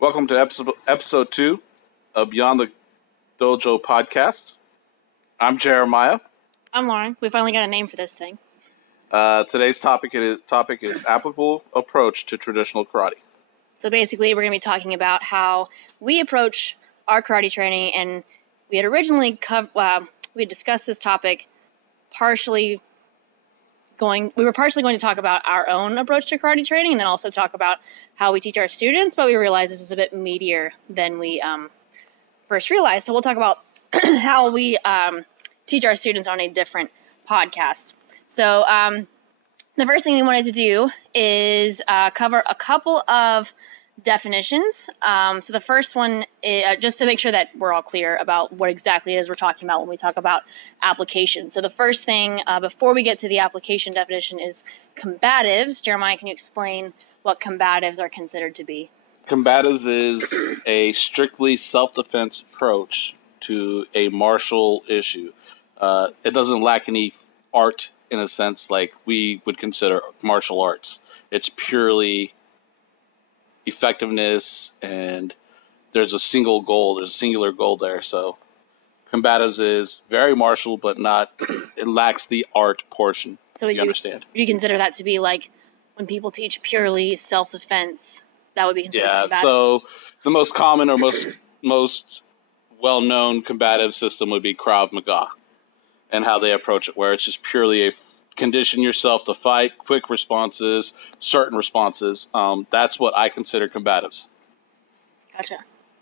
Welcome to episode 2 of Beyond the Dojo podcast. I'm Jeremiah. I'm Lauren. We finally got a name for this thing. Today's topic is applicable approach to traditional karate. So basically, we're going to be talking about how we approach our karate training, and we had originally we had discussed this topic we were partially going to talk about our own approach to karate training and then also talk about how we teach our students, but we realized this is a bit meatier than we first realized. So we'll talk about how we teach our students on a different podcast. So the first thing we wanted to do is cover a couple of definitions. So the first one is, just to make sure that we're all clear about what exactly it is we're talking about when we talk about application. So the first thing before we get to the application definition is combatives. Jeremiah, can you explain what combatives are considered to be? Combatives is a strictly self-defense approach to a martial issue. It doesn't lack any art in a sense like we would consider martial arts. It's purely effectiveness, and there's a singular goal there. So combatives is very martial, but it lacks the art portion. So you understand? You consider that to be like when people teach purely self-defense, that would be considered combatives? Yeah, so the most common or most well-known combative system would be Krav Maga and how they approach it, where it's just purely a condition yourself to fight, quick responses, certain responses. That's what I consider combatives. Gotcha.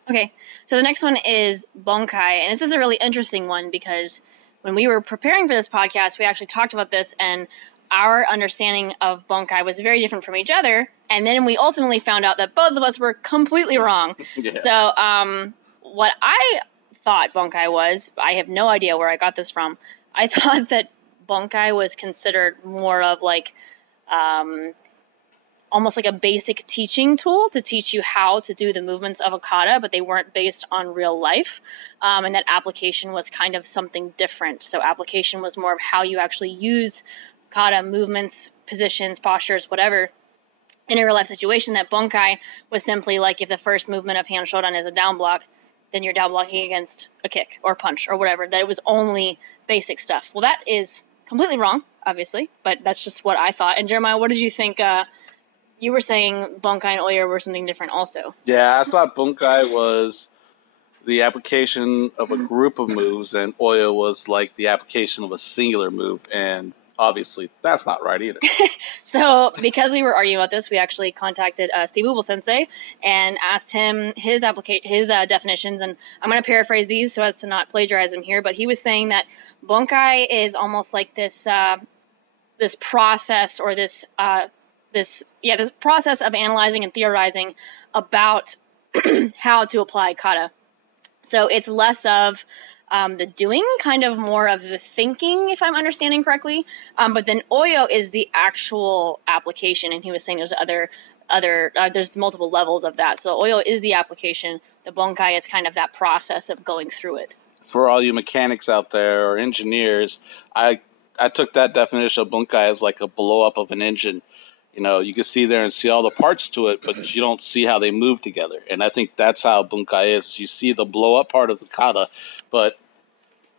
Okay, so the next one is Bunkai, and this is a really interesting one because when we were preparing for this podcast, we actually talked about this, and our understanding of Bunkai was very different from each other, and then we ultimately found out that both of us were completely wrong. Yeah. So what I thought Bunkai was, I have no idea where I got this from. I thought that Bunkai was considered more of like almost like a basic teaching tool to teach you how to do the movements of a kata, but they weren't based on real life. And that application was kind of something different. So application was more of how you actually use kata movements, positions, postures, whatever, in a real life situation. That Bunkai was simply like if the first movement of hand shodan is a down block, then you're down blocking against a kick or punch or whatever. That it was only basic stuff. Well, that is completely wrong, obviously, but that's just what I thought. And Jeremiah, what did you think? You were saying Bunkai and Oyo were something different also. Yeah, I thought Bunkai was the application of a group of moves, and Oyo was like the application of a singular move, and obviously that's not right either. So because we were arguing about this, we actually contacted Steve Ubel Sensei and asked him his definitions, and I'm going to paraphrase these so as to not plagiarize him here, but he was saying that Bunkai is almost like this process or this process of analyzing and theorizing about how to apply kata. So it's less of the doing, kind of more of the thinking, if I'm understanding correctly. But then Oyo is the actual application, and he was saying there's multiple levels of that. So Oyo is the application. The Bunkai is kind of that process of going through it. For all you mechanics out there or engineers, I took that definition of Bunkai as like a blow up of an engine. You know, you can see there and see all the parts to it, but you don't see how they move together. And I think that's how Bunkai is. You see the blow-up part of the kata, but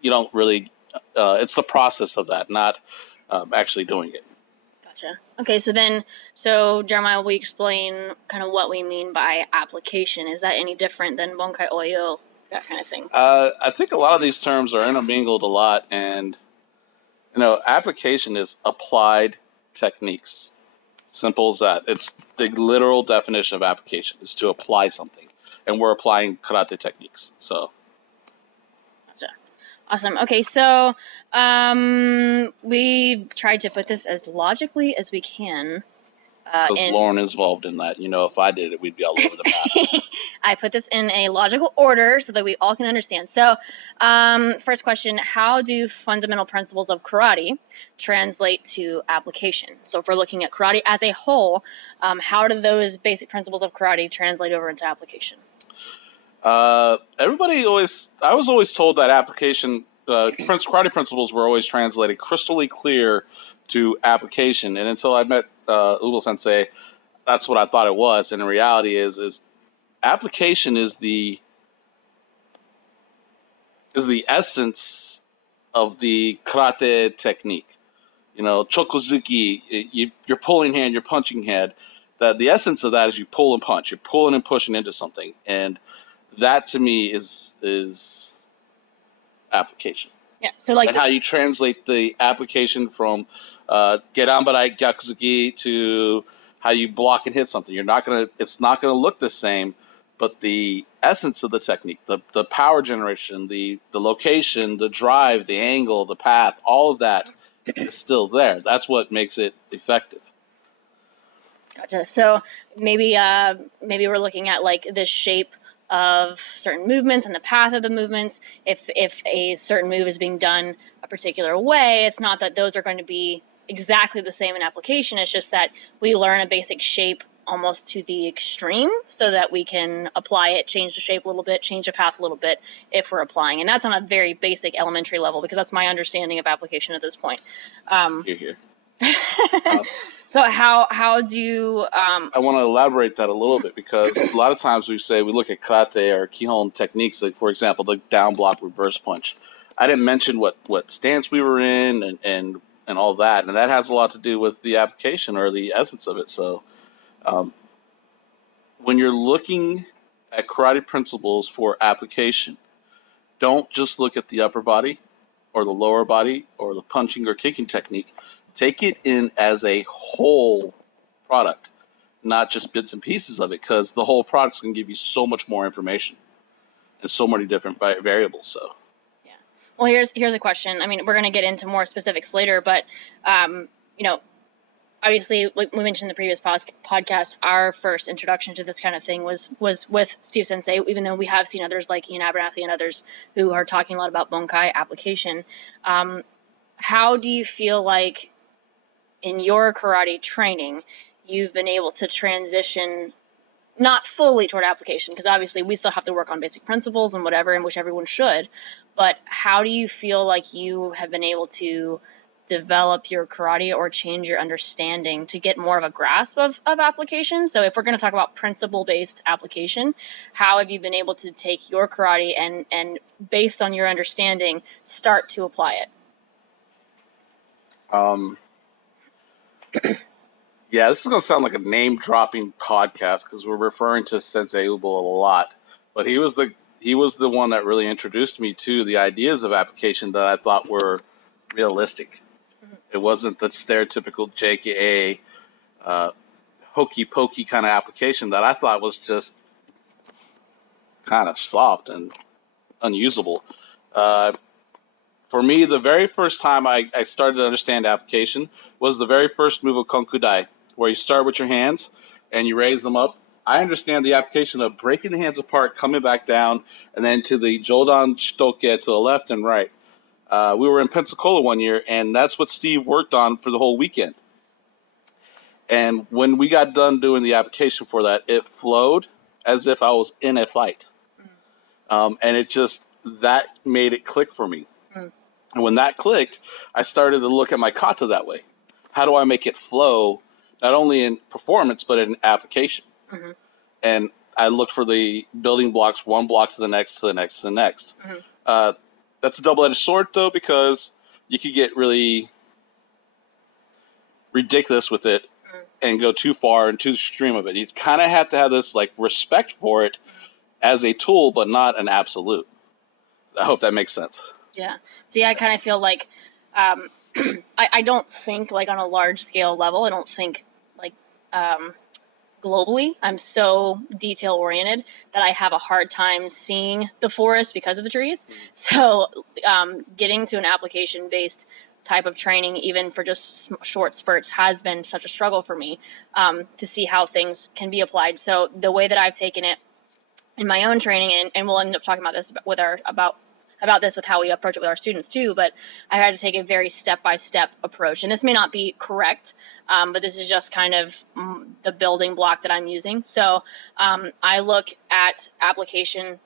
you don't really it's the process of that, not actually doing it. Gotcha. Okay, so Jeremiah, will you explain kind of what we mean by application? Is that any different than Bunkai Oyo, that kind of thing? I think a lot of these terms are intermingled a lot, and, application is applied techniques. Simple as that. It's the literal definition of application is to apply something, and we're applying karate techniques. So, gotcha. Awesome. Okay, so we tried to put this as logically as we can. Because Lauren is involved in that. If I did it, we'd be all over the map. I put this in a logical order so that we all can understand. So, first question, how do fundamental principles of karate translate to application? So if we're looking at karate as a whole, how do those basic principles of karate translate over into application? I was always told that application, karate principles were always translated crystally clear to application. And until I met Ubel Sensei, that's what I thought it was. And in reality is application is the essence of the karate technique. You know, chokozuki, you're pulling hand, you're punching hand. The essence of that is you pull and punch. You're pulling and pushing into something, and that to me is application. Yeah. So like and how you translate the application from gerambarai gyakuzuki to how you block and hit something. It's not gonna look the same, but the essence of the technique, the power generation, the location, the drive, the angle, the path, all of that is still there. That's what makes it effective. Gotcha. So maybe we're looking at like the shape of certain movements and the path of the movements. If a certain move is being done a particular way, it's not that those are going to be exactly the same in application. It's just that we learn a basic shape almost to the extreme so that we can apply it, change the shape a little bit, change the path a little bit if we're applying. And that's on a very basic elementary level because that's my understanding of application at this point. Here. So how do I want to elaborate that a little bit because a lot of times we look at karate or kihon techniques, like for example the down block reverse punch. I didn't mention what stance we were in and all that, and that has a lot to do with the application or the essence of it. So when you're looking at karate principles for application, don't just look at the upper body or the lower body or the punching or kicking technique. Take it in as a whole product, not just bits and pieces of it, because the whole product's going to give you so much more information and so many different variables. So, yeah. Well, here's a question. I mean, we're going to get into more specifics later, but obviously, like we mentioned in the previous podcast, our first introduction to this kind of thing was with Steve Sensei, even though we have seen others like Ian Abernathy and others who are talking a lot about Bunkai application. How do you feel like in your karate training, you've been able to transition not fully toward application, because obviously we still have to work on basic principles and whatever, and which everyone should, but how do you feel like you have been able to develop your karate or change your understanding to get more of a grasp of application? So if we're going to talk about principle-based application, how have you been able to take your karate and based on your understanding, start to apply it? Yeah, this is going to sound like a name-dropping podcast because we're referring to Sensei Ubo a lot, but he was the one that really introduced me to the ideas of application that I thought were realistic. Mm-hmm. It wasn't the stereotypical JKA, hokey-pokey kind of application that I thought was just kind of soft and unusable. For me, the very first time I started to understand application was the very first move of Konkudai, where you start with your hands and you raise them up. I understand the application of breaking the hands apart, coming back down, and then to the Jodan Shitoke to the left and right. We were in Pensacola one year, and that's what Steve worked on for the whole weekend. And when we got done doing the application for that, it flowed as if I was in a fight. And that made it click for me. And when that clicked, I started to look at my kata that way. How do I make it flow, not only in performance, but in application? Mm-hmm. And I looked for the building blocks, one block to the next, to the next, to the next. Mm-hmm. That's a double-edged sword, though, because you could get really ridiculous with it and go too far and too extreme of it. You kind of have to have this like respect for it as a tool, but not an absolute. I hope that makes sense. Yeah. See, I kind of feel like I don't think like on a large scale level. I don't think like globally. I'm so detail oriented that I have a hard time seeing the forest because of the trees. So getting to an application based type of training, even for just short spurts, has been such a struggle for me to see how things can be applied. So the way that I've taken it in my own training, and we'll end up talking about this with about this with how we approach it with our students too, but I had to take a very step-by-step approach. And this may not be correct, but this is just kind of the building block that I'm using. So I look at application,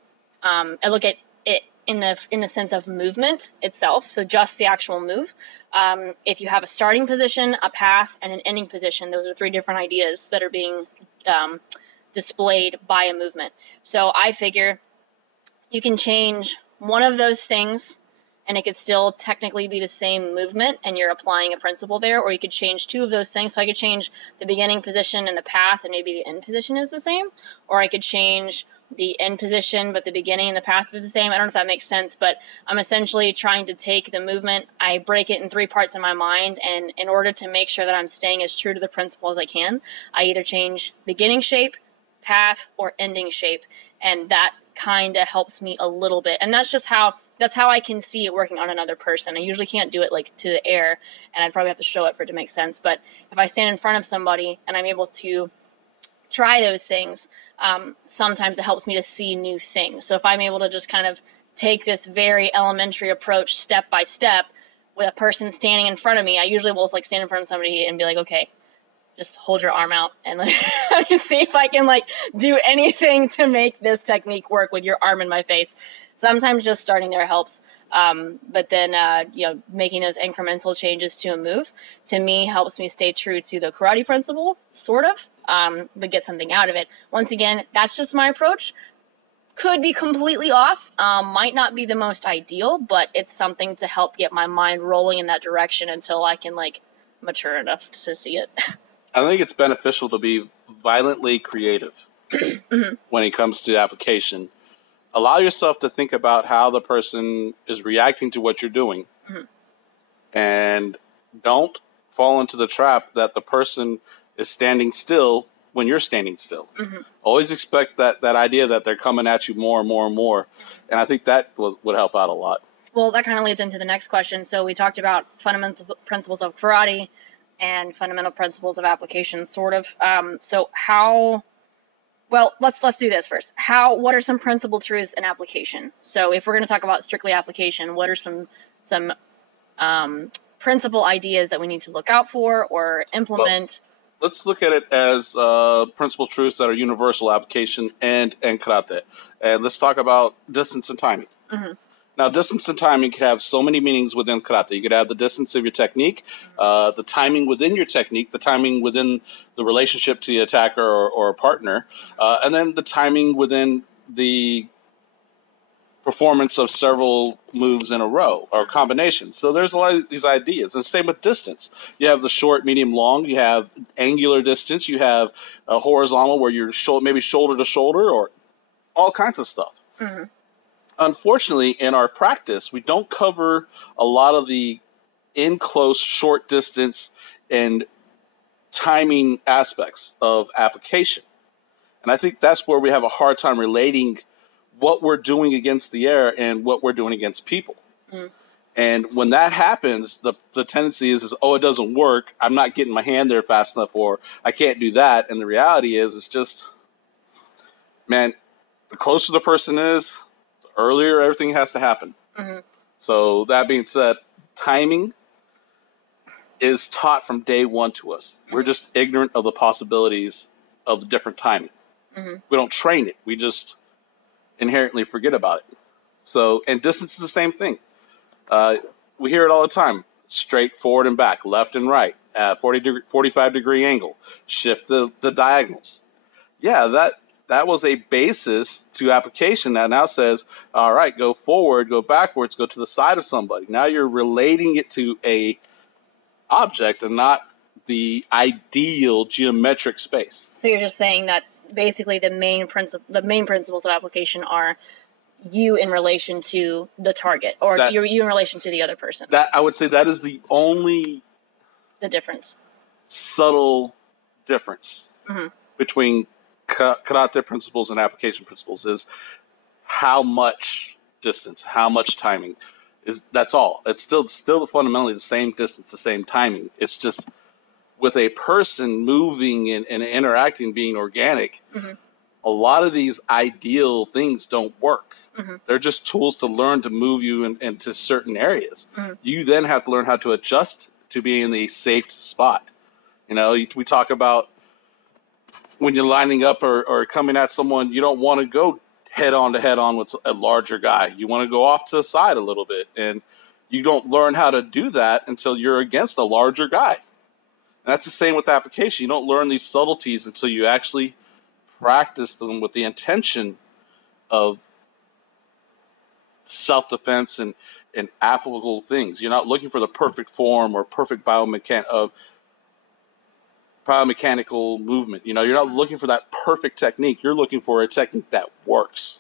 I look at it in the sense of movement itself, so just the actual move. If you have a starting position, a path, and an ending position, those are three different ideas that are being displayed by a movement. So I figure you can change one of those things and it could still technically be the same movement and you're applying a principle there, or you could change two of those things. So I could change the beginning position and the path and maybe the end position is the same, or I could change the end position but the beginning and the path is the same. I don't know if that makes sense, but I'm essentially trying to take the movement, I break it in three parts in my mind, and in order to make sure that I'm staying as true to the principle as I can, I either change beginning shape, path, or ending shape, and that kind of helps me a little bit. And that's how I can see it working on another person. I usually can't do it like to the air, and I'd probably have to show it for it to make sense. But if I stand in front of somebody and I'm able to try those things, sometimes it helps me to see new things. So if I'm able to just kind of take this very elementary approach step by step with a person standing in front of me, I usually will like stand in front of somebody and be like, okay, just hold your arm out and like see if I can like do anything to make this technique work with your arm in my face. Sometimes just starting there helps. But then, making those incremental changes to a move, to me, helps me stay true to the karate principle, sort of, but get something out of it. Once again, that's just my approach. Could be completely off, might not be the most ideal, but it's something to help get my mind rolling in that direction until I can, like, mature enough to see it. I think it's beneficial to be violently creative when it comes to application. Allow yourself to think about how the person is reacting to what you're doing. And don't fall into the trap that the person is standing still when you're standing still. Always expect that idea that they're coming at you more and more and more. And I think that would help out a lot. Well, that kind of leads into the next question. So we talked about fundamental principles of karate and fundamental principles of application, sort of. Well, let's do this first. What are some principal truths in application? So if we're going to talk about strictly application, what are some principal ideas that we need to look out for or implement? Well, let's look at it as principal truths that are universal application and karate. And let's talk about distance and timing. Now, distance and timing can have so many meanings within karate. You could have the distance of your technique, the timing within your technique, the timing within the relationship to the attacker or a partner, and then the timing within the performance of several moves in a row or combinations. So there's a lot of these ideas. And same with distance. You have the short, medium, long. You have angular distance. You have a horizontal where you're maybe shoulder to shoulder, or all kinds of stuff. Unfortunately, in our practice, we don't cover a lot of the in-close, short distance, and timing aspects of application. And I think that's where we have a hard time relating what we're doing against the air and what we're doing against people. And when that happens, the tendency is, oh, it doesn't work. I'm not getting my hand there fast enough, or I can't do that. And the reality is, it's just, man, the closer the person is, earlier everything has to happen. So that being said, timing is taught from day one to us. We're just ignorant of the possibilities of the different timing. We don't train it. We just inherently forget about it. So, and distance is the same thing. We hear it all the time. Straight forward and back, left and right, 45-degree angle, shift the diagonals. Yeah, that was a basis to application that now says, all right, go forward, go backwards, go to the side of somebody. Now you're relating it to a object and not the ideal geometric space. So you're just saying that basically the main principles of application are you in relation to the target, or you in relation to the other person. That I would say that is the difference. Subtle difference between karate principles and application principles is how much distance, how much timing. That's all. It's still fundamentally the same distance, the same timing. It's just with a person moving and interacting, being organic, a lot of these ideal things don't work. They're just tools to learn to move you into certain areas. You then have to learn how to adjust to be in a safe spot. You know, we talk about when you're lining up or coming at someone, you don't want to go head on with a larger guy. You want to go off to the side a little bit, and you don't learn how to do that until you're against a larger guy. And that's the same with application. You don't learn these subtleties until you actually practice them with the intention of self-defense and applicable things. You're not looking for the perfect form or perfect biomechanical movement. You know, you're not looking for that perfect technique. You're looking for a technique that works.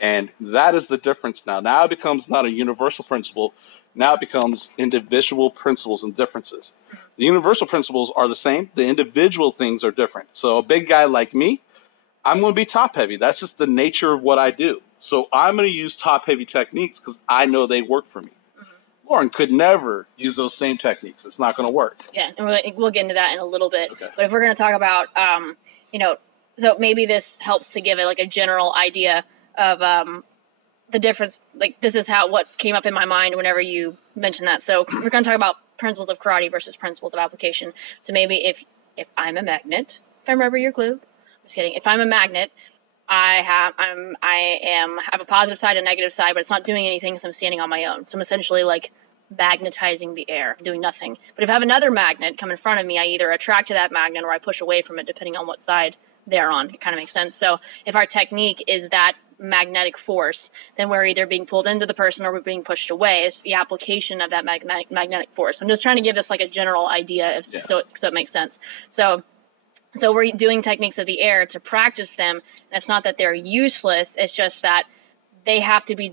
And that is the difference now. Now it becomes not a universal principle. Now it becomes individual principles and differences. The universal principles are the same. The individual things are different. So a big guy like me, I'm going to be top heavy. That's just the nature of what I do. So I'm going to use top heavy techniques because I know they work for me. Lauren could never use those same techniques. It's not going to work. Yeah, and we'll get into that in a little bit. Okay. But if we're going to talk about, so maybe this helps to give it like a general idea of the difference. Like, this is what came up in my mind whenever you mentioned that. So we're going to talk about principles of karate versus principles of application. So maybe if I'm a magnet, if I'm rubber, you're glue. Just kidding. If I'm a magnet, I have a positive side and negative side, but it's not doing anything because I'm standing on my own. So I'm essentially like magnetizing the air, doing nothing. But if I have another magnet come in front of me, I either attract to that magnet or I push away from it, depending on what side they're on. It kind of makes sense. So if our technique is that magnetic force, then we're either being pulled into the person or we're being pushed away. It's the application of that magnetic force. I'm just trying to give this like a general idea, so it makes sense. So we're doing techniques of the air to practice them. And it's not that they're useless. It's just that they have to be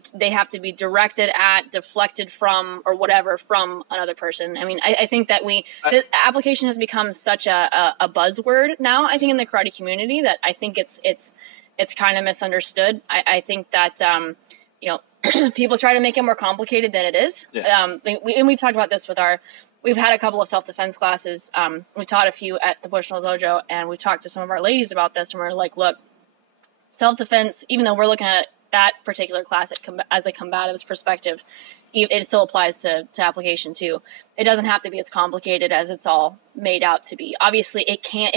directed at, deflected from, or whatever from another person. I mean, I think that the application has become such a buzzword now, I think, in the karate community, that I think it's kind of misunderstood. I think that, people try to make it more complicated than it is. Yeah. And we've talked about this we've had a couple of self-defense classes. We taught a few at the Bushnell Dojo, and we talked to some of our ladies about this, and we're like, look, self-defense, even though we're looking at that particular class as a combative's perspective, it still applies to application too. It doesn't have to be as complicated as it's all made out to be. Obviously, it can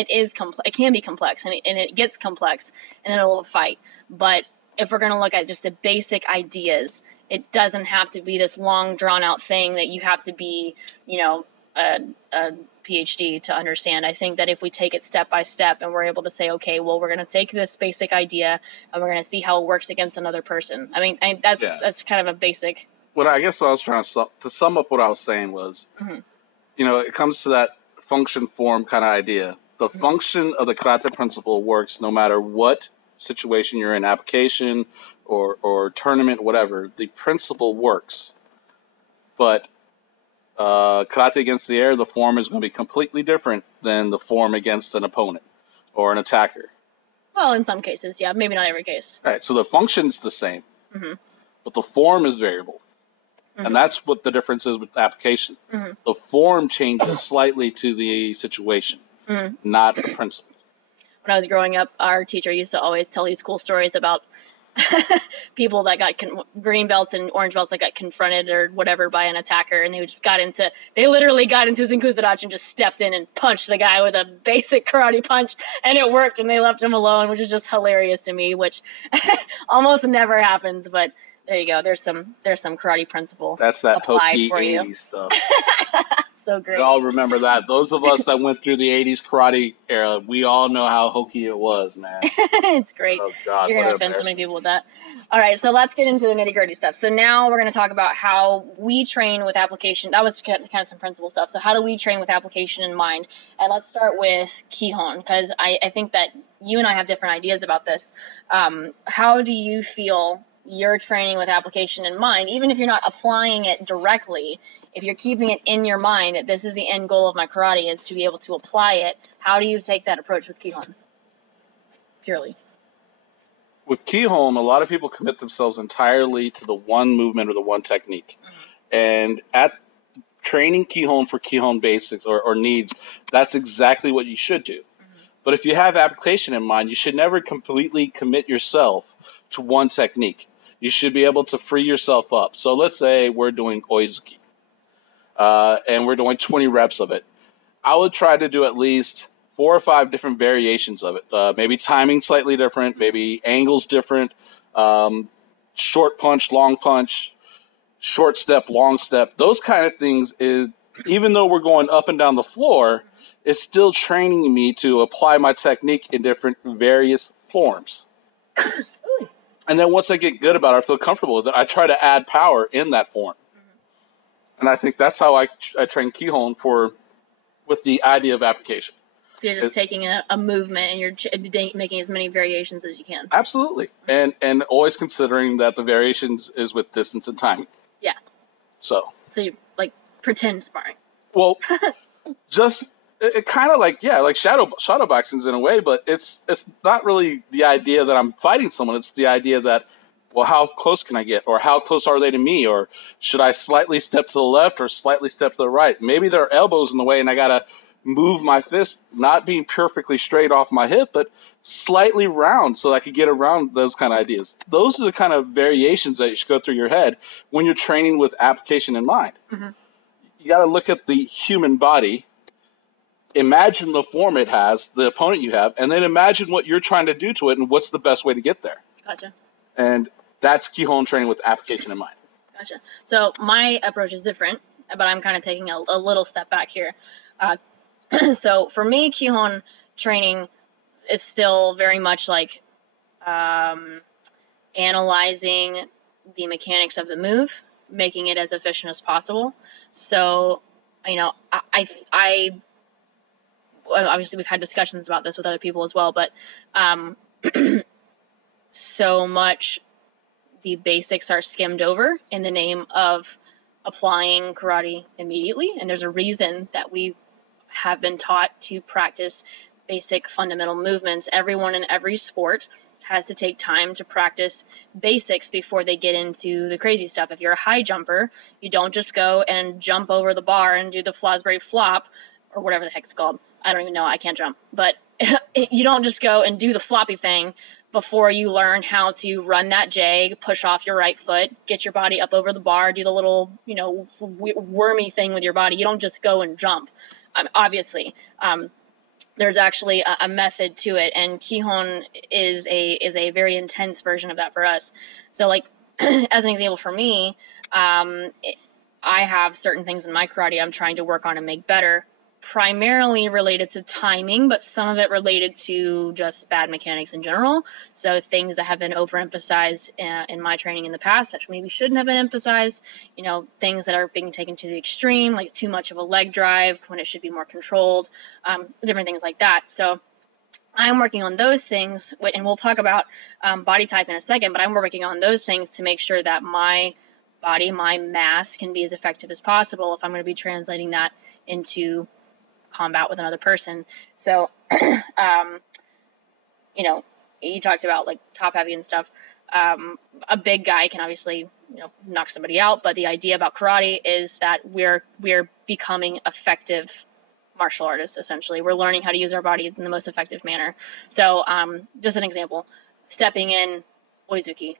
be complex, and it gets complex, and then a little fight. But if we're going to look at just the basic ideas, it doesn't have to be this long, drawn-out thing that you have to be, a PhD to understand. I think that if we take it step by step and we're able to say, okay, well, we're going to take this basic idea and we're going to see how it works against another person. I mean, that's kind of a basic. What I guess what I was trying to sum up what I was saying was, it comes to that function form kind of idea. The function of the karate principle works no matter what situation you're in, application or tournament, whatever. The principle works. But karate against the air, the form is going to be completely different than the form against an opponent or an attacker. Well, in some cases, yeah. Maybe not every case. Right, so the function's the same, but the form is variable. And that's what the difference is with application. The form changes slightly to the situation, not the principle. When I was growing up, our teacher used to always tell these cool stories about people that got green belts and orange belts that got confronted or whatever by an attacker, and they literally got into Zenkusadach and just stepped in and punched the guy with a basic karate punch, and it worked, and they left him alone, which is just hilarious to me, which almost never happens. But there you go. There's some karate principle. That's that hokey for 80s you. stuff. So great. We all remember that. Those of us that went through the 80s karate era, we all know how hokey it was, man. It's great. Oh, God, you're going to offend so many people with that. All right, so let's get into the nitty-gritty stuff. So now we're going to talk about how we train with application. That was kind of some principle stuff. So how do we train with application in mind? And let's start with Kihon, because I think that you and I have different ideas about this. How do you feel you're training with application in mind, even if you're not applying it directly? If you're keeping it in your mind that this is the end goal of my karate, is to be able to apply it, how do you take that approach with Kihon? Purely. With Kihon, a lot of people commit themselves entirely to the one movement or the one technique. And at training Kihon for Kihon basics or needs, that's exactly what you should do. But if you have application in mind, you should never completely commit yourself to one technique. You should be able to free yourself up. So let's say we're doing Oizuki, and we're doing 20 reps of it. I would try to do at least 4 or 5 different variations of it. Maybe timing slightly different, maybe angles different, short punch, long punch, short step, long step. Those kind of things, even though we're going up and down the floor, it's still training me to apply my technique in different various forms. And then once I get good about it, I feel comfortable with it, I try to add power in that form. Mm-hmm. And I think that's how I train Kihon with the idea of application. So you're just taking a movement and you're making as many variations as you can. Absolutely. And always considering that the variations is with distance and timing. Yeah. So you like pretend sparring. Well, just it kind of like shadow boxing in a way, but it's not really the idea that I'm fighting someone. It's the idea that, well, how close can I get, or how close are they to me, or should I slightly step to the left or slightly step to the right? Maybe there are elbows in the way, and I gotta move my fist, not being perfectly straight off my hip, but slightly round so I could get around those kind of ideas. Those are the kind of variations that you should go through your head when you're training with application in mind. Mm-hmm. You got to look at the human body, imagine the form it has, the opponent you have, and then imagine what you're trying to do to it and what's the best way to get there. Gotcha. And that's Kihon training with application in mind. Gotcha. So my approach is different, but I'm kind of taking a little step back here. So for me, Kihon training is still very much like analyzing the mechanics of the move, making it as efficient as possible. So, I obviously we've had discussions about this with other people as well, but so much the basics are skimmed over in the name of applying karate immediately. And there's a reason that we have been taught to practice basic fundamental movements. Everyone in every sport has to take time to practice basics before they get into the crazy stuff. If you're a high jumper, you don't just go and jump over the bar and do the Fosbury flop, or whatever the heck it's called. I don't even know. I can't jump. But you don't just go and do the floppy thing before you learn how to run that jag, push off your right foot, get your body up over the bar, do the little, wormy thing with your body. You don't just go and jump. Obviously, there's actually a method to it, and Kihon is a very intense version of that for us. So, like, as an example for me, I have certain things in my karate I'm trying to work on and make better, primarily related to timing, but some of it related to just bad mechanics in general. So things that have been overemphasized in my training in the past that maybe shouldn't have been emphasized, things that are being taken to the extreme, like too much of a leg drive when it should be more controlled, different things like that. So I'm working on those things, and we'll talk about body type in a second, but I'm working on those things to make sure that my body, my mass, can be as effective as possible if I'm going to be translating that into combat with another person. So, you talked about like top heavy and stuff. A big guy can obviously, knock somebody out, but the idea about karate is that we're becoming effective martial artists, essentially. We're learning how to use our bodies in the most effective manner. So, just an example, stepping in Oizuki.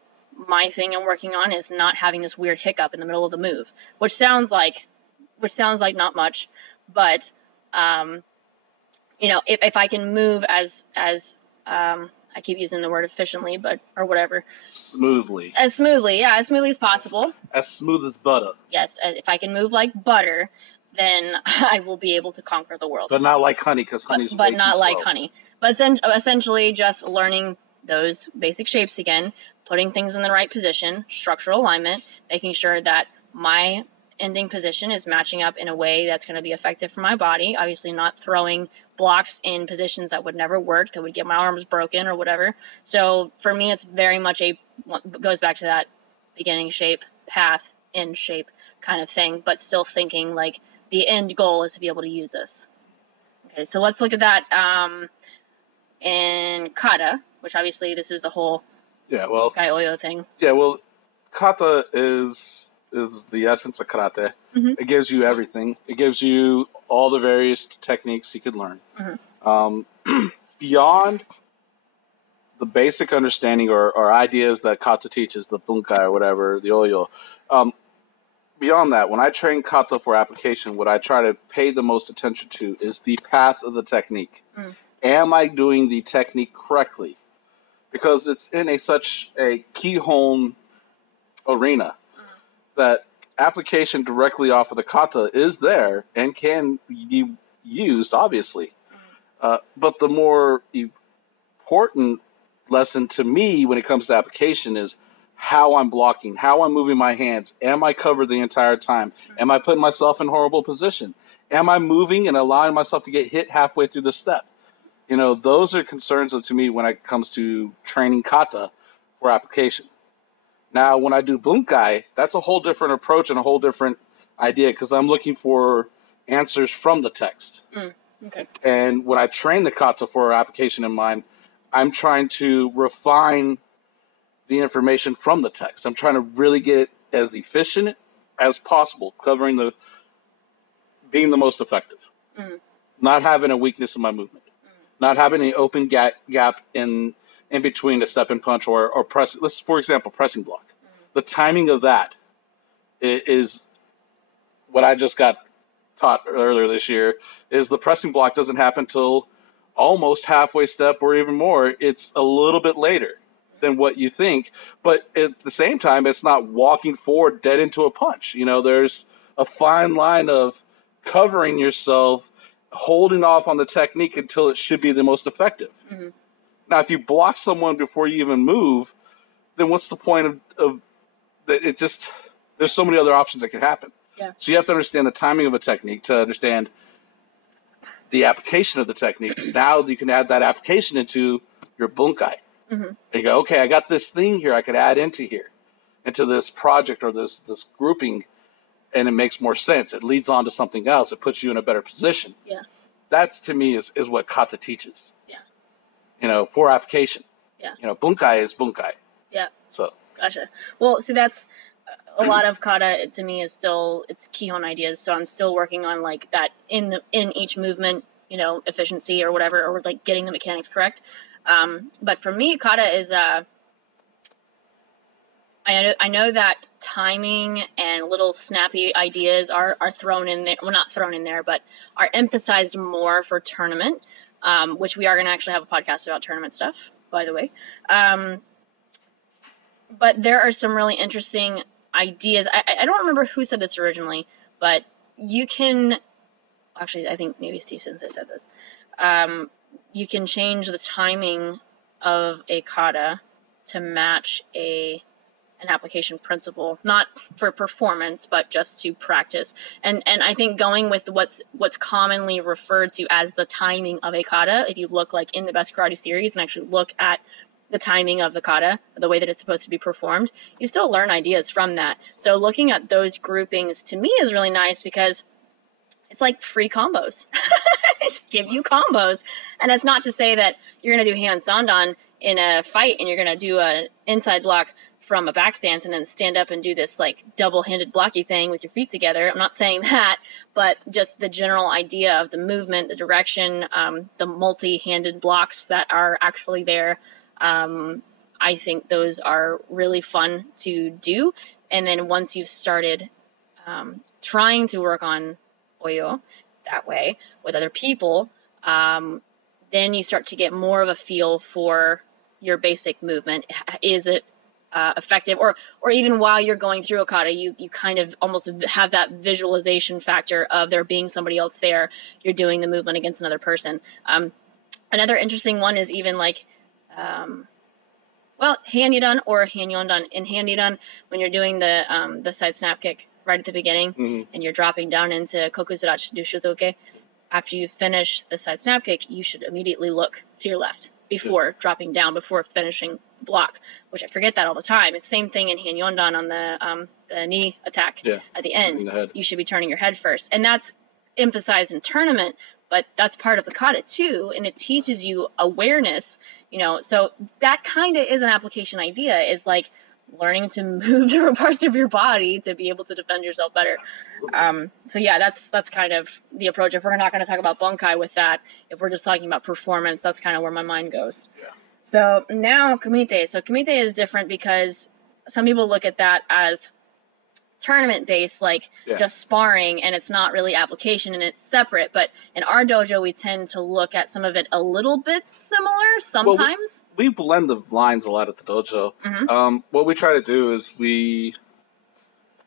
My thing I'm working on is not having this weird hiccup in the middle of the move, which sounds like not much, but if I can move as I keep using the word efficiently, or whatever. Smoothly. As smoothly as possible. As smooth as butter. Yes, if I can move like butter, then I will be able to conquer the world. But not like honey, because honey's but way not too like slow. honey. But then essentially just learning those basic shapes again, putting things in the right position, structural alignment, making sure that my ending position is matching up in a way that's going to be effective for my body. Obviously not throwing blocks in positions that would never work, that would get my arms broken or whatever. So for me, it's very much goes back to that beginning shape, path, end shape kind of thing, but still thinking like the end goal is to be able to use this. Okay, so let's look at that in kata, which obviously this is the whole Gai Oyo thing. Yeah, well, kata is the essence of karate. Mm-hmm. It gives you everything. It gives you all the various techniques you could learn. Mm-hmm. Beyond the basic understanding or ideas that kata teaches, the bunkai or whatever, the oyo, beyond that, when I train kata for application, what I try to pay the most attention to is the path of the technique. Mm. Am I doing the technique correctly? Because it's in such a Kihon arena that application directly off of the kata is there and can be used, obviously. But the more important lesson to me when it comes to application is how I'm blocking, how I'm moving my hands. Am I covered the entire time? Am I putting myself in horrible position? Am I moving and allowing myself to get hit halfway through the step? Those are concerns to me when it comes to training kata for application. Now, when I do bunkai, that's a whole different approach and a whole different idea because I'm looking for answers from the text. Okay. And when I train the kata for application in mind, I'm trying to refine the information from the text. I'm trying to really get it as efficient as possible, being the most effective. Not having a weakness in my movement. Not having an open gap in between a step and punch or press. For example, pressing block. The timing of that is what I just got taught earlier this year. Is the pressing block doesn't happen till almost halfway step or even more. It's a little bit later than what you think, but at the same time, it's not walking forward dead into a punch. There's a fine line of covering yourself, holding off on the technique until it should be the most effective. Now, if you block someone before you even move, then what's the point of it? There's so many other options that can happen. Yeah. So you have to understand the timing of a technique to understand the application of the technique. Now you can add that application into your bunkai. And you go, okay, I got this thing here I could add into this project or this grouping, and it makes more sense. It leads on to something else. It puts you in a better position. Yeah. That, to me, is what kata teaches. Yeah. For application. Yeah. Bunkai is bunkai. Yeah. So. Gotcha. Well, see, that's a lot of kata to me is still, it's Kihon ideas. So I'm still working on like that in each movement, efficiency or whatever, or like getting the mechanics correct. But for me, kata is, I know that timing and little snappy ideas are thrown in there. Well, not thrown in there, but are emphasized more for tournament, which we are going to actually have a podcast about tournament stuff, by the way. But there are some really interesting ideas. I don't remember who said this originally, but you can, actually, I think maybe Steve Sensei said this. You can change the timing of a kata to match an application principle, not for performance, but just to practice. And I think going with what's commonly referred to as the timing of a kata, if you look like in the Best Karate series and actually look at the timing of the kata, the way that it's supposed to be performed, you still learn ideas from that. So looking at those groupings to me is really nice because it's like free combos. Just give you combos. And it's not to say that you're going to do hand sandan in a fight and you're going to do an inside block from a back stance and then stand up and do this like double-handed blocky thing with your feet together. I'm not saying that, but just the general idea of the movement, the direction, the multi-handed blocks that are actually there. I think those are really fun to do. And then once you've started trying to work on Oyo that way with other people, then you start to get more of a feel for your basic movement. Is it effective? Or even while you're going through a kata, you kind of almost have that visualization factor of there being somebody else there. You're doing the movement against another person. Another interesting one is even like Hanyudan or Hanyondan. In Hanyudan, when you're doing the side snap kick right at the beginning, and you're dropping down into Kokuzurachi Dushutoke, after you finish the side snap kick, you should immediately look to your left before dropping down, before finishing the block, which I forget that all the time. It's the same thing in Hanyondan on the knee attack at the end. You should be turning your head first. And that's emphasized in tournament, but that's part of the kata too, and it teaches you awareness, so that kind of is an application idea, is like learning to move different parts of your body to be able to defend yourself better. So yeah, that's kind of the approach. If we're not going to talk about bunkai with that, if we're just talking about performance, that's kind of where my mind goes. Yeah. So now kumite. So kumite is different because some people look at that as tournament based, like just sparring, and it's not really application and it's separate. But in our dojo, we tend to look at some of it a little bit similar sometimes. Well, we blend the lines a lot at the dojo. What we try to do is we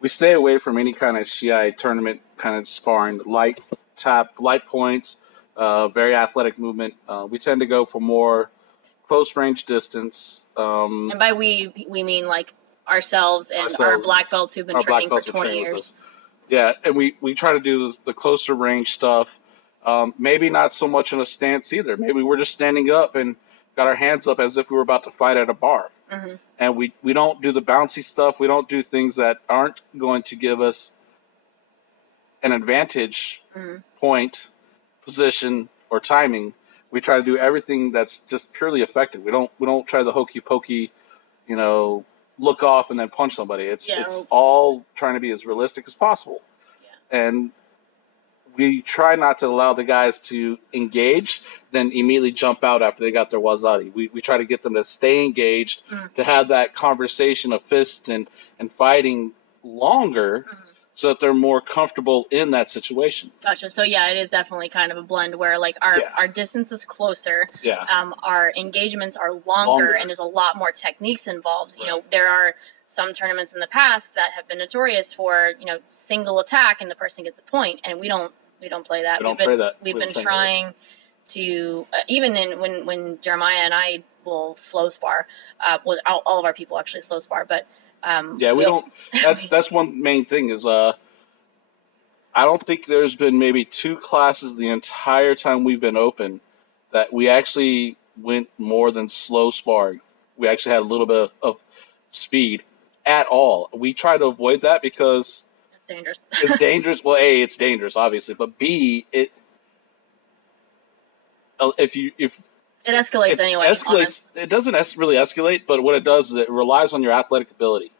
stay away from any kind of shiai tournament kind of sparring, light tap light points, very athletic movement. We tend to go for more close range distance. And by we mean like ourselves and our black belts who've been training for 20 years. Yeah, and we try to do the closer range stuff. Maybe not so much in a stance either. Maybe we're just standing up and got our hands up as if we were about to fight at a bar. Mm-hmm. And we don't do the bouncy stuff. We don't do things that aren't going to give us an advantage point, position, or timing. We try to do everything that's just purely effective. We don't try the hokey pokey, look off and then punch somebody. It's all trying to be as realistic as possible. Yeah. And we try not to allow the guys to engage, then immediately jump out after they got their wasabi. We try to get them to stay engaged, to have that conversation of fists and fighting longer, so that they're more comfortable in that situation. Gotcha. So yeah, it is definitely kind of a blend where like our distance is closer. Yeah. Our engagements are longer and there's a lot more techniques involved. Right. There are some tournaments in the past that have been notorious for, single attack and the person gets a point, and we don't play that. We've been trying to even when Jeremiah and I will slow spar, all of our people actually slow spar, but we don't. That's one main thing is I don't think there's been maybe 2 classes the entire time we've been open that we actually went more than slow sparring. We actually had a little bit of speed at all. We try to avoid that because it's dangerous. It's dangerous. Well, A, it's dangerous, obviously, but B, it escalates anyway. It doesn't really escalate, but what it does is it relies on your athletic ability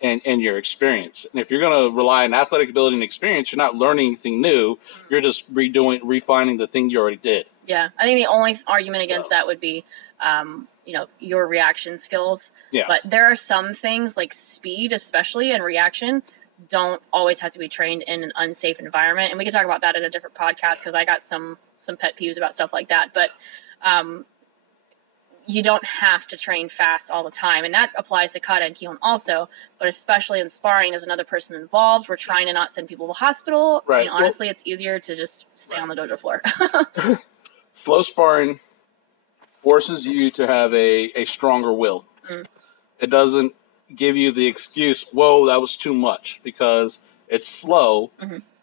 and your experience. And if you're going to rely on athletic ability and experience, you're not learning anything new. You're just refining the thing you already did. Yeah, I think the only argument against that would be, your reaction skills. Yeah. But there are some things like speed, especially, and reaction don't always have to be trained in an unsafe environment. And we can talk about that in a different podcast because I got some pet peeves about stuff like that. But you don't have to train fast all the time. And that applies to kata and kihon also, but especially in sparring, there's another person involved. We're trying to not send people to the hospital. Right. I mean, honestly, it's easier to just stay on the dojo floor. Slow sparring forces you to have a stronger will. It doesn't give you the excuse, whoa, that was too much, because it's slow.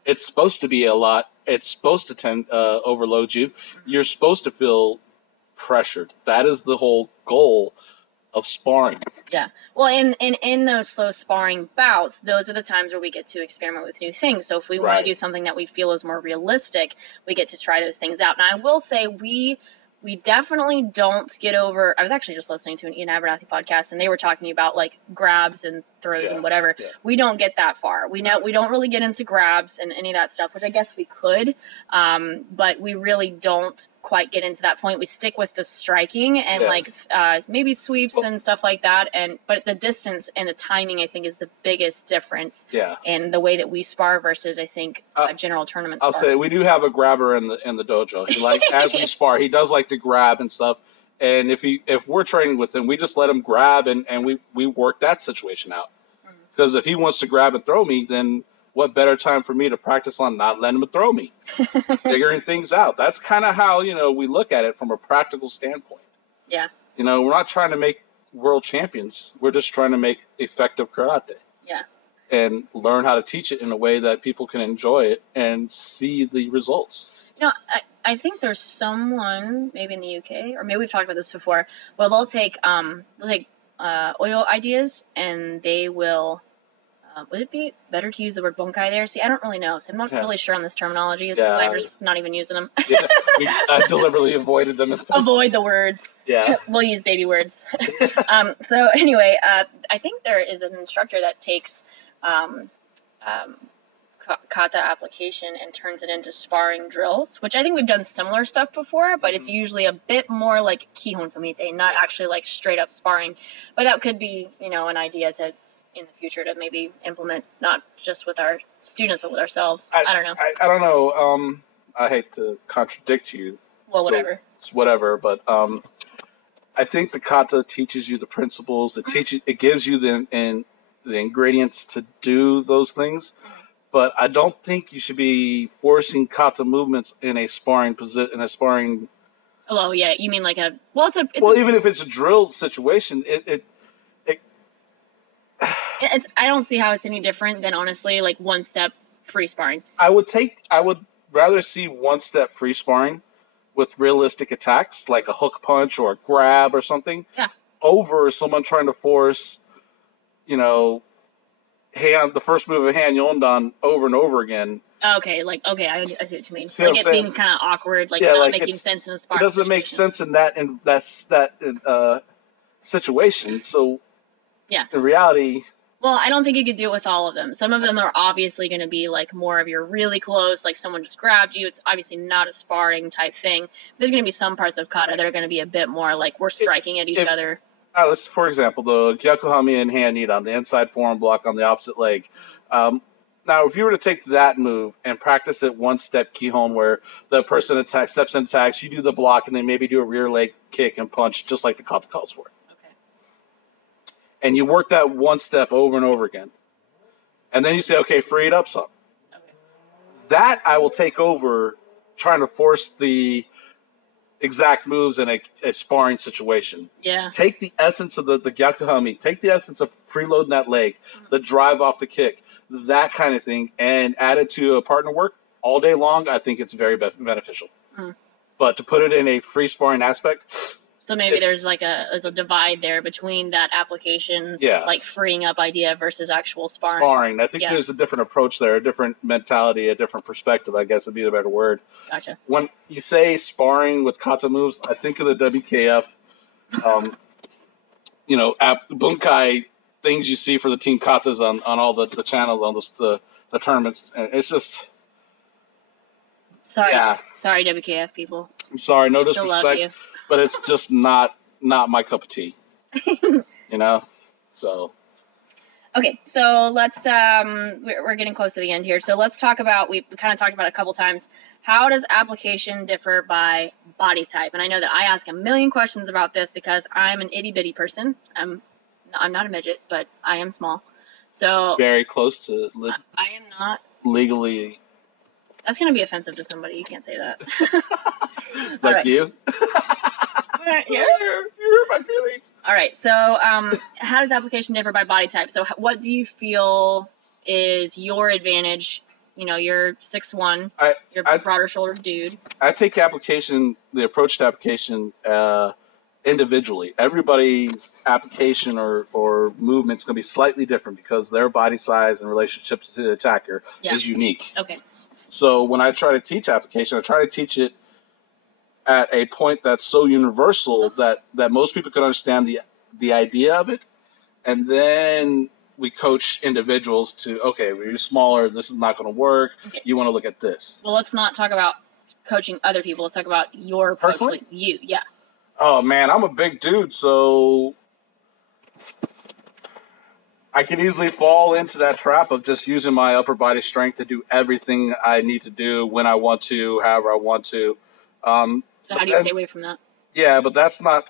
It's supposed to be a lot. It's supposed to overload you. You're supposed to feel pressured. That is the whole goal of sparring. Yeah. Well, in those slow sparring bouts, those are the times where we get to experiment with new things. So if we want to do something that we feel is more realistic, we get to try those things out. Now, I will say we definitely don't get over. I was actually just listening to an Ian Abernathy podcast, and they were talking about like grabs and throws and whatever. Yeah. We don't get that far. We don't really get into grabs and any of that stuff, which I guess we could, but we really don't quite get into that point. We stick with the striking and maybe sweeps and stuff like that. But the distance and the timing, I think, is the biggest difference in the way that we spar versus, I think, general tournament I'll say we do have a grabber in the dojo. He as we spar, he does like to grab and stuff. And if we're training with him, we just let him grab and we work that situation out. Because if he wants to grab and throw me, then what better time for me to practice on not letting him throw me? Figuring things out. That's kind of how, we look at it from a practical standpoint. Yeah. We're not trying to make world champions. We're just trying to make effective karate. Yeah. And learn how to teach it in a way that people can enjoy it and see the results. I think there's someone, maybe in the UK, or maybe we've talked about this before, where they'll take oil ideas and they will, would it be better to use the word bunkai there? See, I don't really know, so I'm not really sure on this terminology. I'm just not even using them. I deliberately avoided them. Avoid the words. Yeah. We'll use baby words. So anyway, I think there is an instructor that takes kata application and turns it into sparring drills, which I think we've done similar stuff before, but it's usually a bit more like kihon fumite, not actually like straight up sparring. But that could be, an idea to in the future to maybe implement, not just with our students, but with ourselves. I don't know. I don't know. I hate to contradict you. Well, whatever. It's whatever, but I think the kata teaches you the principles. It gives you the ingredients to do those things. but I don't think you should be forcing kata movements in a sparring position. Oh yeah, you mean like Even if it's a drilled situation, I don't see how it's any different than honestly like one step free sparring. I would rather see one step free sparring with realistic attacks like a hook punch or a grab or something. Yeah. Over someone trying to force, the first move of hand yondan over and over again. Okay, I see what you mean. See like it being kind of awkward, not making sense in a sparring. It doesn't make sense in that situation. So yeah, in reality. Well, I don't think you could do it with all of them. Some of them are obviously going to be like more of your really close, like someone just grabbed you. It's obviously not a sparring type thing. There's going to be some parts of kata that are going to be a bit more like we're striking at each other. For example, the Gyakuhami in hand knee on the inside forearm block on the opposite leg. Now, if you were to take that move and practice it one step kihon where the person steps and attacks, you do the block and then maybe do a rear leg kick and punch just like the kata calls for. And you work that one step over and over again. And then you say, okay, free it up some. Okay. That I will take over trying to force the exact moves in a sparring situation. Yeah. Take the essence of the Gyakuhami, take the essence of preloading that leg, the drive off the kick, that kind of thing, and add it to a partner work all day long, I think it's very beneficial. But to put it in a free sparring aspect... So maybe there's a divide there between that application, like freeing up idea versus actual sparring. I think there's a different approach there, a different mentality, a different perspective, I guess would be the better word. Gotcha. When you say sparring with kata moves, I think of the WKF, bunkai things you see for the team katas on all the channels, on the tournaments. It's just... Sorry, WKF people. I'm sorry, no disrespect. Still love you. But it's just not my cup of tea, So. Okay, so let's we're getting close to the end here. So let's talk about we kind of talked about it a couple times. How does application differ by body type? And I know that I ask a million questions about this because I'm an itty bitty person. I'm not a midget, but I am small. So very close to. I am not legally. That's going to be offensive to somebody. You can't say that. Like right. You? Yes. You hurt my feelings. All right. So how does application differ by body type? So what do you feel is your advantage? You're 6'1", you're a broader shouldered dude. I take the approach to application individually. Everybody's application or movement's going to be slightly different because their body size and relationship to the attacker is unique. Okay. So when I try to teach application, I try to teach it at a point that's so universal that most people can understand the idea of it. And then we coach individuals to, okay, well, you're smaller, this is not going to work. Okay. You want to look at this. Well, let's not talk about coaching other people. Let's talk about your personally. You, yeah. Oh, man, I'm a big dude, so I can easily fall into that trap of just using my upper body strength to do everything I need to do when I want to, however I want to. So how do you stay away from that? Yeah, but that's not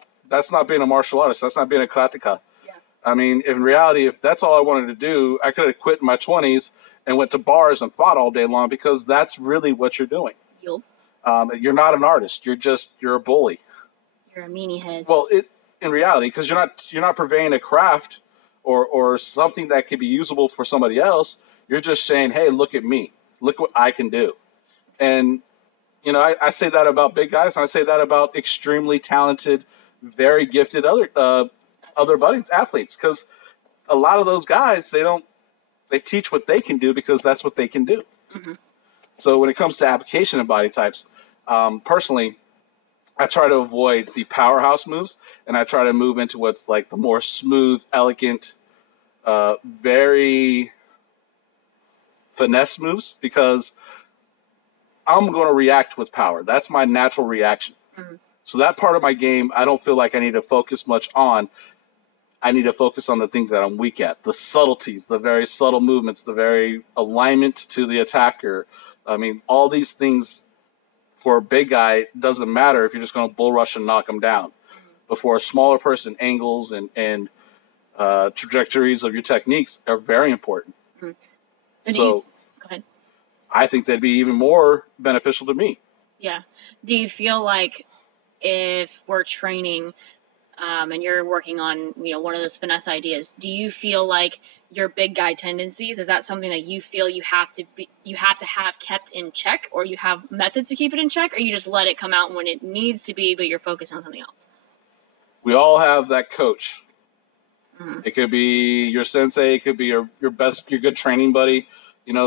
being a martial artist. That's not being a karateka. Yeah. I mean, in reality, if that's all I wanted to do, I could have quit in my 20s and went to bars and fought all day long because that's really what you're doing. Yup. You're not an artist. You're a bully. You're a meanie head. Well, in reality, because you're not purveying a craft or something that could be usable for somebody else. You're just saying, hey, look at me. Look what I can do. And, I say that about big guys, and I say that about extremely talented, very gifted other buddy athletes, because a lot of those guys, they teach what they can do because that's what they can do. Mm-hmm. So when it comes to application of body types, personally, I try to avoid the powerhouse moves, and I try to move into what's like the more smooth, elegant, very finesse moves, because I'm going to react with power. That's my natural reaction. Mm-hmm. So that part of my game, I don't feel like I need to focus much on. I need to focus on the things that I'm weak at, the subtleties, the very subtle movements, the very alignment to the attacker. I mean, all these things for a big guy doesn't matter if you're just going to bull rush and knock him down. Mm-hmm. But for a smaller person, angles and trajectories of your techniques are very important. Mm-hmm. I think they'd be even more beneficial to me. Yeah. Do you feel like if we're training and you're working on, one of those finesse ideas, do you feel like your big guy tendencies, is that something that you feel you have to have kept in check, or you have methods to keep it in check, or you just let it come out when it needs to be, but you're focused on something else? We all have that coach. Mm-hmm. It could be your sensei, it could be your good training buddy,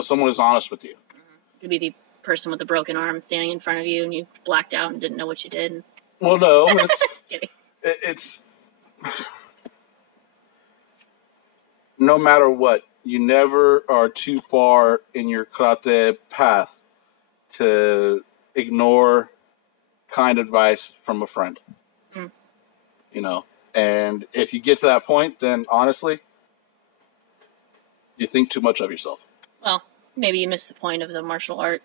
someone who's honest with you. Mm-hmm. It could be the person with the broken arm standing in front of you and you blacked out and didn't know what you did. Well, no, it's just kidding. It's no matter what, you never are too far in your karate path to ignore kind advice from a friend. Mm. And if you get to that point, then honestly, you think too much of yourself. Well, maybe you missed the point of the martial art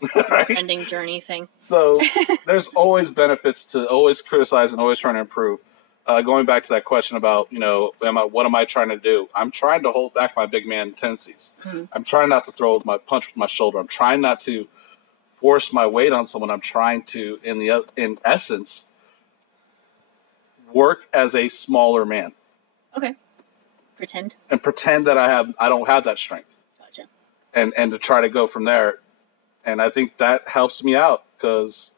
ending journey thing. So there's always benefits to always criticize and always trying to improve. Going back to that question about, what am I trying to do? I'm trying to hold back my big man tendencies. Mm-hmm. I'm trying not to throw my punch with my shoulder. I'm trying not to force my weight on someone. I'm trying to, in essence, work as a smaller man. Okay. Pretend that I don't have that strength. Gotcha. And to try to go from there. And I think that helps me out, because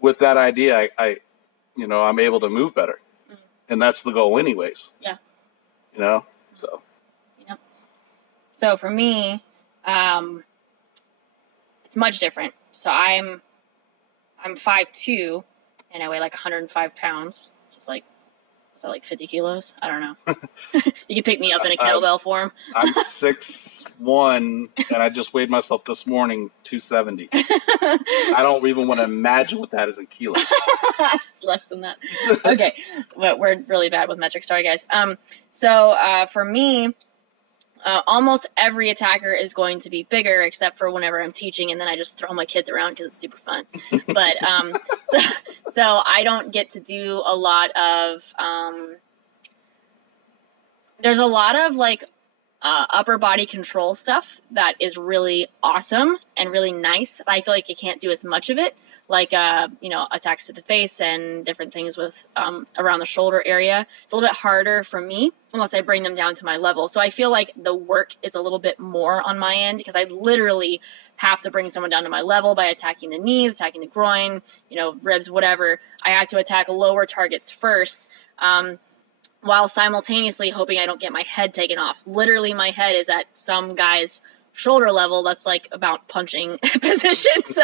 with that idea, I'm able to move better. Mm-hmm. And that's the goal anyways. Yeah. So. Yeah. So for me, it's much different. So I'm 5'2", and I weigh like 105 pounds. So it's like, is that like 50 kilos? I don't know. You can pick me up in a kettlebell form. I'm 6'1", and I just weighed myself this morning 270. I don't even want to imagine what that is in kilos. It's less than that. Okay, but we're really bad with metrics. Sorry, guys. So for me, almost every attacker is going to be bigger, except for whenever I'm teaching, and then I just throw my kids around because it's super fun. But so I don't get to do a lot of. There's a lot of like upper body control stuff that is really awesome and really nice. I feel like you can't do as much of it, like attacks to the face and different things with around the shoulder area. It's a little bit harder for me unless I bring them down to my level. So I feel like the work is a little bit more on my end, because I literally have to bring someone down to my level by attacking the knees, attacking the groin, ribs, whatever. I have to attack lower targets first. While simultaneously hoping I don't get my head taken off. Literally, my head is at some guy's shoulder level. That's like about punching position. So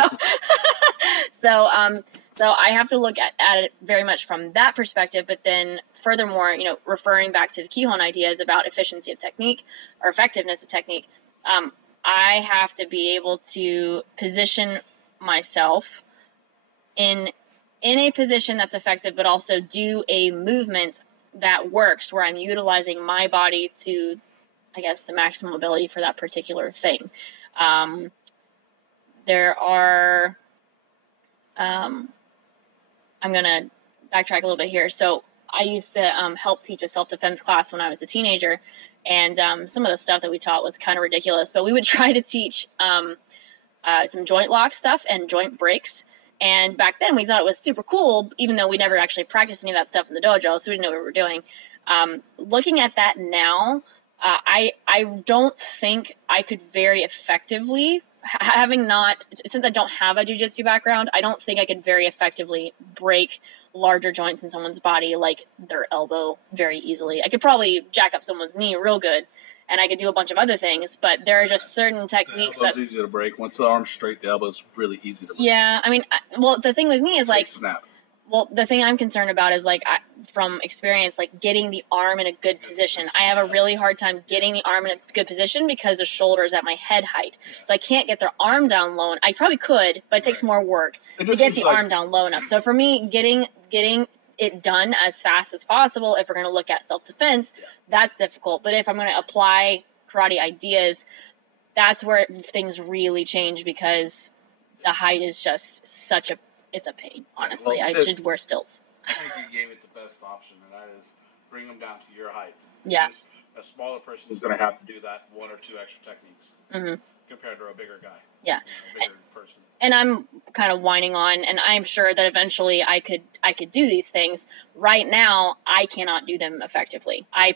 I have to look at it very much from that perspective. But then furthermore, referring back to the Kihon ideas about efficiency of technique or effectiveness of technique, I have to be able to position myself in a position that's effective, but also do a movement that works, where I'm utilizing my body to, I guess, the maximum ability for that particular thing. There are, I'm going to backtrack a little bit here. So I used to help teach a self-defense class when I was a teenager, and some of the stuff that we taught was kind of ridiculous, but we would try to teach some joint lock stuff and joint breaks. And back then we thought it was super cool, even though we never actually practiced any of that stuff in the dojo, so we didn't know what we were doing. Looking at that now, I don't think I could very effectively, since I don't have a jiu-jitsu background, I don't think I could very effectively break larger joints in someone's body, like their elbow, very easily. I could probably jack up someone's knee real good, and I could do a bunch of other things, but there are just certain techniques that... The elbow's easy to break. Once the arm's straight, the elbow's really easy to break. Yeah, I mean, the thing with me is like... Snap. Well, the thing I'm concerned about is, like, from experience, like, getting the arm in a good position. I have a really hard time getting the arm in a good position because the shoulder is at my head height. So I can't get their arm down low. I probably could, but it takes more work to get the arm down low enough. So for me, getting it done as fast as possible, if we're going to look at self-defense, that's difficult. But if I'm going to apply karate ideas, that's where things really change, because the height is just it's a pain, honestly. Well, I should wear stilts. I think you gave it the best option, and that is bring them down to your height. Yeah. A smaller person is going to have to do that one or two extra techniques. Mm-hmm. compared to a bigger guy. Yeah. A bigger person. And I'm kind of whining on, and I'm sure that eventually I could do these things. Right now, I cannot do them effectively. I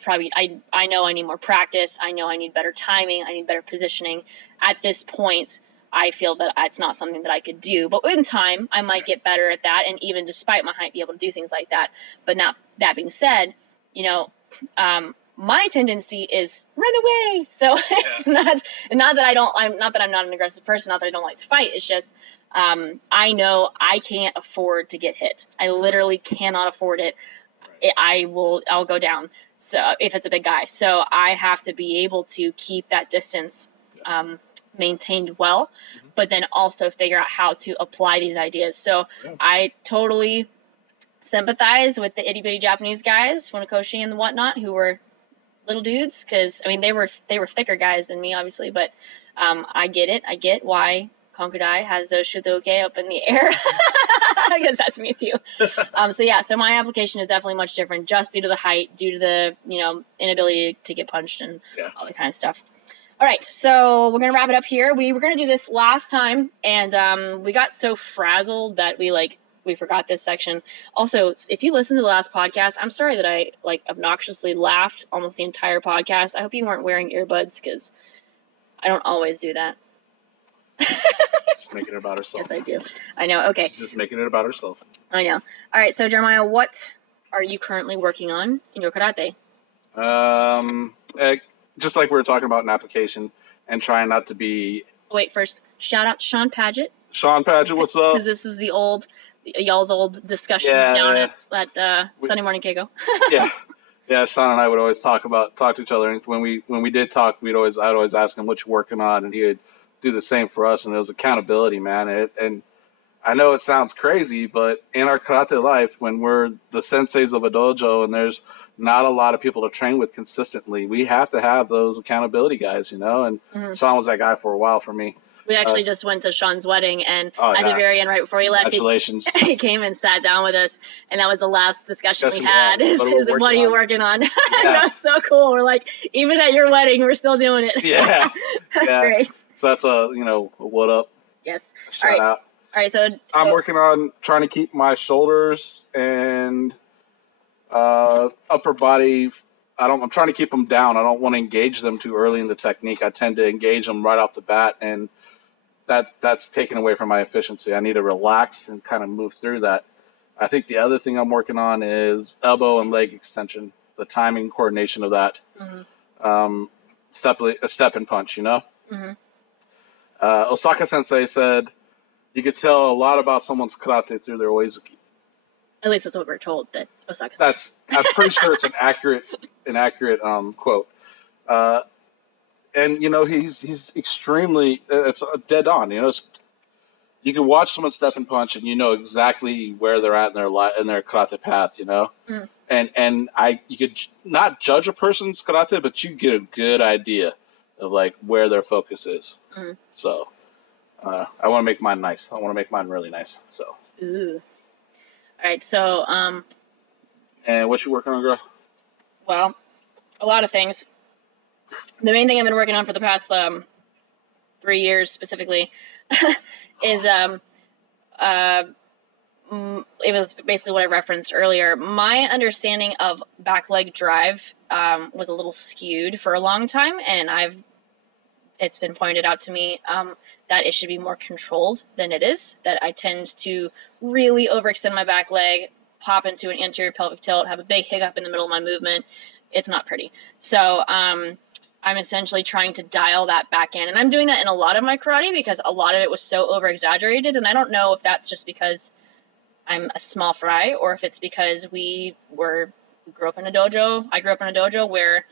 know I need more practice. I know I need better timing. I need better positioning. At this point, I feel that it's not something that I could do. But in time, I might get better at that, and even despite my height, be able to do things like that. But now, that being said, my tendency is run away. So it's not that I'm not an aggressive person, not that I don't like to fight. It's just, I know I can't afford to get hit. I literally cannot afford it. I'll go down. So if it's a big guy, so I have to be able to keep that distance, maintained well, but then also figure out how to apply these ideas. So I totally sympathize with the itty bitty Japanese guys, Funakoshi and whatnot, who were little dudes, because I mean they were thicker guys than me, obviously, but I get it. I get why Konkudai has those shudoke up in the air, because that's me too. So my application is definitely much different, just due to the height, due to the inability to get punched and all that kind of stuff. All right, so we're gonna wrap it up here. We were gonna do this last time, and we got so frazzled that we forgot this section. Also, if you listen to the last podcast, I'm sorry that I obnoxiously laughed almost the entire podcast. I hope you weren't wearing earbuds, because I don't always do that. Just making it about herself. Yes, I do. I know. Okay. Just making it about herself. I know. All right. So Jeremiah, what are you currently working on in your karate? Just like we were talking about an application, and trying not to be. Wait, first shout out to Sean Paget. Sean Paget, what's up? Because this is y'all's old discussions down at Sunday Morning Keiko. Yeah. Sean and I would always talk to each other, and when we did talk, I'd always ask him what you're working on, and he would do the same for us. And it was accountability, man. And I know it sounds crazy, but in our karate life, when we're the senseis of a dojo, and there's not a lot of people to train with consistently, we have to have those accountability guys, And Sean was that guy for a while for me. We actually just went to Sean's wedding, and at the very end, right before he left, he came and sat down with us, and that was the last discussion we had. What are you working on? That was so cool. We're like, even at your wedding, we're still doing it. Yeah. That's great. So that's a what up. Yes. Shout out. All right, so I'm working on trying to keep my shoulders and upper body. I'm trying to keep them down. I don't want to engage them too early in the technique. I tend to engage them right off the bat, and that's taken away from my efficiency. I need to relax and kind of move through that. I think the other thing I'm working on is elbow and leg extension, the timing coordination of that. A step and punch, Osaka Sensei said you could tell a lot about someone's karate through their oizuki. At least that's what we're told, that Osaka said. I'm pretty sure it's an accurate quote. And he's extremely, it's dead on. You can watch someone step and punch, and you know exactly where they're at in their karate path. And you could not judge a person's karate, but you get a good idea of where their focus is. So I want to make mine nice. I want to make mine really nice. So. Ooh. All right. So. And what you working on, girl? Well, a lot of things. The main thing I've been working on for the past 3 years specifically is it was basically what I referenced earlier. My understanding of back leg drive was a little skewed for a long time, and it's been pointed out to me that it should be more controlled than it is, that I tend to really overextend my back leg, pop into an anterior pelvic tilt, have a big hiccup in the middle of my movement. It's not pretty. So I'm essentially trying to dial that back in. And I'm doing that in a lot of my karate because a lot of it was so over-exaggerated. And I don't know if that's just because I'm a small fry or if it's because we grew up in a dojo. I grew up in a dojo where,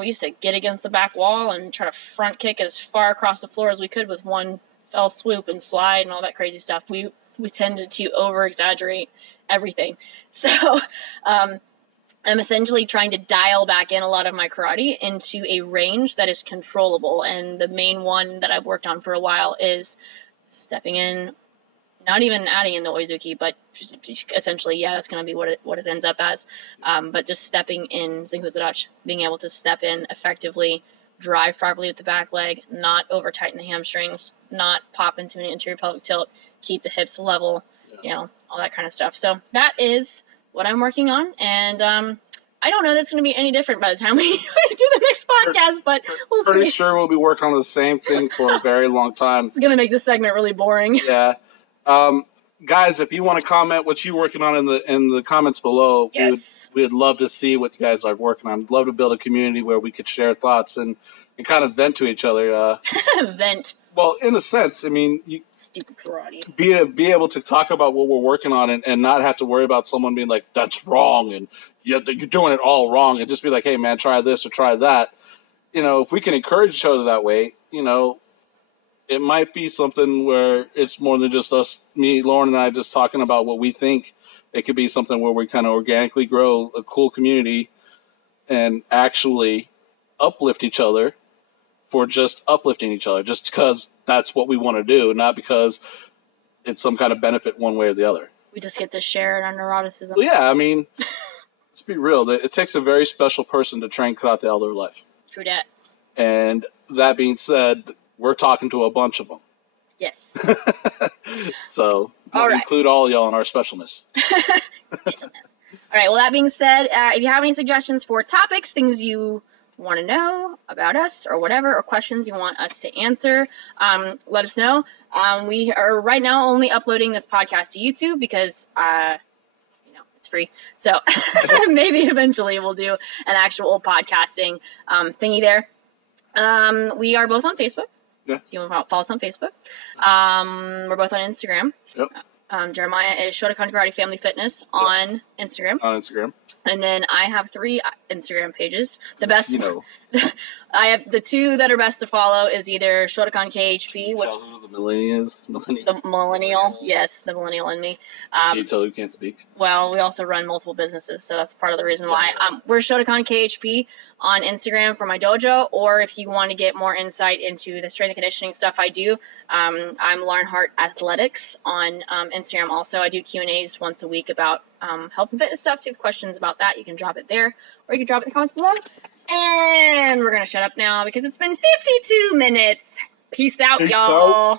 we used to get against the back wall and try to front kick as far across the floor as we could with one fell swoop and slide and all that crazy stuff. We tended to over-exaggerate everything. So, I'm essentially trying to dial back in a lot of my karate into a range that is controllable. And the main one that I've worked on for a while is stepping in, not even adding in the oizuki, but essentially, that's going to be what it ends up as. But just stepping in Zenkuzudachi, being able to step in effectively drive properly with the back leg, not over tighten the hamstrings, not pop into an anterior pelvic tilt, keep the hips level, you know, all that kind of stuff. So that is what I'm working on, and I don't know that's going to be any different by the time we do the next podcast, but we'll pretty see. sure we'll be working on the same thing for a very long time. It's going to make this segment really boring. Yeah. Guys, if you want to comment what you're working on in the comments below, Yes. we'd love to see what you guys are working on. We'd love to build a community where we could share thoughts and kind of vent to each other. Vent. Well, in a sense, I mean, Stupid karate. be able to talk about what we're working on and not have to worry about someone being like, that's wrong and you're doing it all wrong, and just be like, hey, man, try this or try that. You know, if we can encourage each other that way, you know, it might be something where it's more than just us, me, Lauren, and I just talking about what we think. It could be something where we kind of organically grow a cool community and actually uplift each other for just uplifting each other, just because that's what we want to do, not because it's some kind of benefit one way or the other. We just get to share in our neuroticism. Well, yeah, I mean, let's be real. It takes a very special person to train karate all their life. True that. And that being said, we're talking to a bunch of them. Yes. So All right. include all y'all in our specialness. All right. Well, that being said, if you have any suggestions for topics, things you want to know about us or whatever, or questions you want us to answer, let us know. We are right now only uploading this podcast to YouTube because, you know, it's free. So maybe eventually we'll do an actual podcasting thingy there. We are both on Facebook. Yeah. If you want to follow us on Facebook. We're both on Instagram. Yep. Jeremiah is Shotokan Karate Family Fitness on Instagram. On Instagram. And then I have 3 Instagram pages. The best, You know. I have the 2 that are best to follow is either Shotokan KHP, which Tell who the millennial is. the millennial, yes, the millennial in me. Can you tell who can't speak? Well, we also run multiple businesses, so that's part of the reason why. We're Shotokan KHP on Instagram for my dojo, or if you want to get more insight into the strength and conditioning stuff I do, I'm Lauren Hart Athletics on Instagram also. I do Q&As once a week about health and fitness stuff, so if you have questions about that, you can drop it there, or you can drop it in the comments below. And we're going to shut up now because it's been 52 minutes. Peace out, Peace y'all. out.